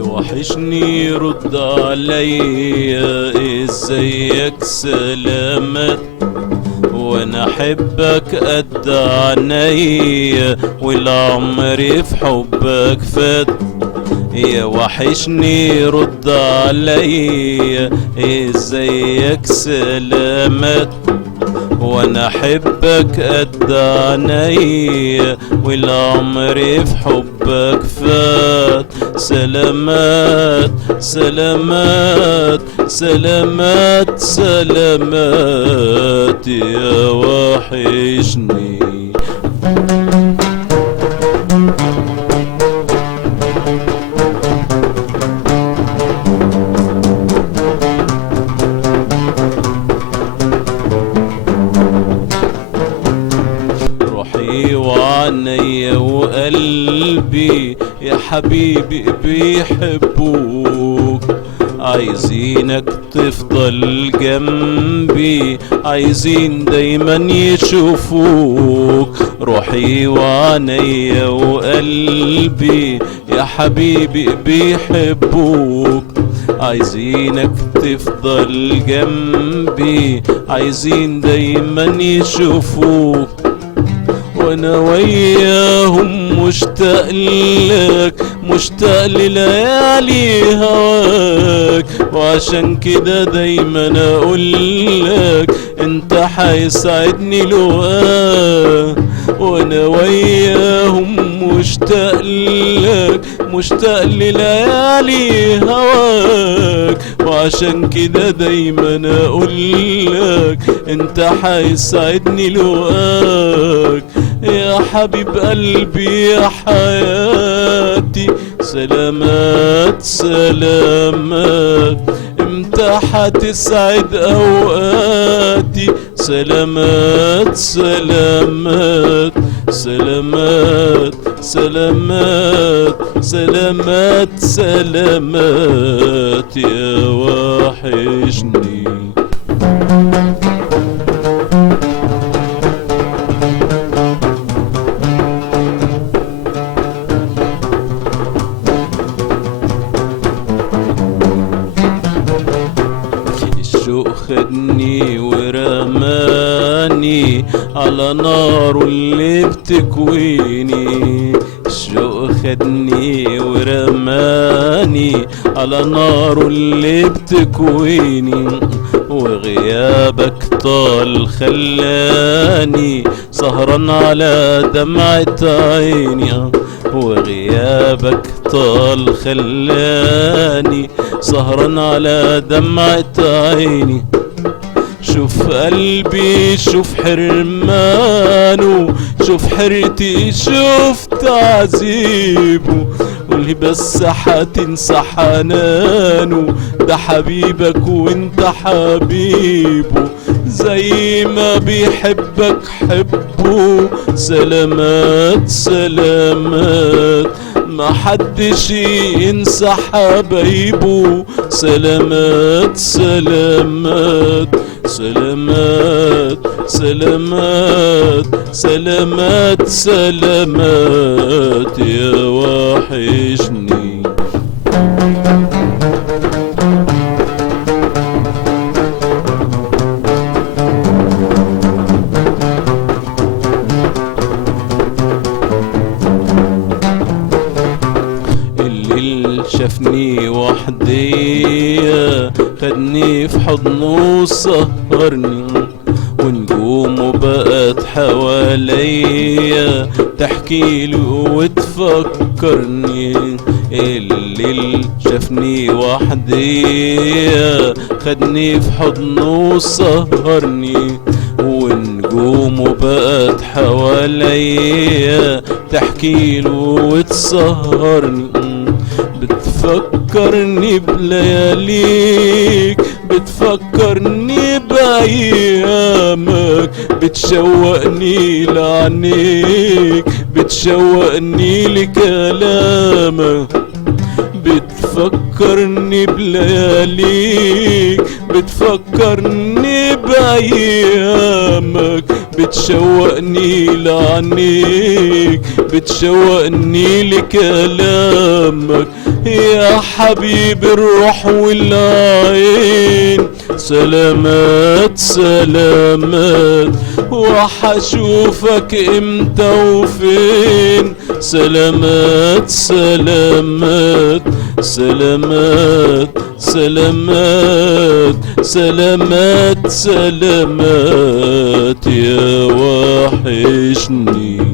وحشني رد عليا، ازيك سلامات، وانا احبك قد عينيا، والعمر في حبك فات. يا وحشني رد عليا، ازيك سلامات، وانا احبك قد عينيا، والعمر في حبك فات. سلامات سلامات سلامات سلامات يا وحشني. روحي وعينيا وقلبي يا حبيبي بيحبوك، عايزينك تفضل جنبي، عايزين دايما يشوفوك. روحي وعينيا وقلبي يا حبيبي بيحبوك، عايزينك تفضل جنبي، عايزين دايما يشوفوك. وانا وياهم مشتاق لك، مشتاق لليالي هواك، وعشان كده دايما اقول لك انت حيسعدني لقاك. وانا وياهم مشتاق لك، مشتاق لليالي هواك، وعشان كده دايما اقول لك انت حيسعدني لقاك. يا حبيب قلبي يا حياتي، سلامات سلامات، امتى حتسعد اوقاتي. سلامات سلامات سلامات سلامات سلامات سلامات يا وحشني. الشوق خدني ورماني على ناره اللي بتكويني. الشوق خدني ورماني على ناره اللي بتكويني، وغيابك طال خلاني سهران على دمعة عيني. وغيابك طال خلاني سهران على دمعة عيني. شوف قلبي شوف حرمانه، شوف حيرتي شوف تعذيبه، قولي بس هتنسى حنانه، ده حبيبك وانت حبيبه، زي ما بيحبك حبه. سلامات سلامات، ما حدش ينسى حبايبه. سلامات سلامات سلامات سلامات سلامات سلامات يا وحشني. الليل شافني وحدية، خدني في حضنه وسهرني، ونجومه بقت حواليا تحكيلي وتفكرني. الليل شافني وحدية، خدني في حضنه وسهرني، ونجومه بقت حواليا تحكيله وتسهرني. بتفكرني بلياليك، بتفكرني بأيامك، بتشوقني لعينيك، بتشوقني لكلامك. بتفكرني بلياليك، بتفكرني بأيامك، بتشوقني لعنيك، بتشوقني لكلامك يا حبيب الروح والعين. سلامات سلامات، وحشوفك امتى وفين. سلامات سلامات سلامات سلامات سلامات سلامات يا وحشني.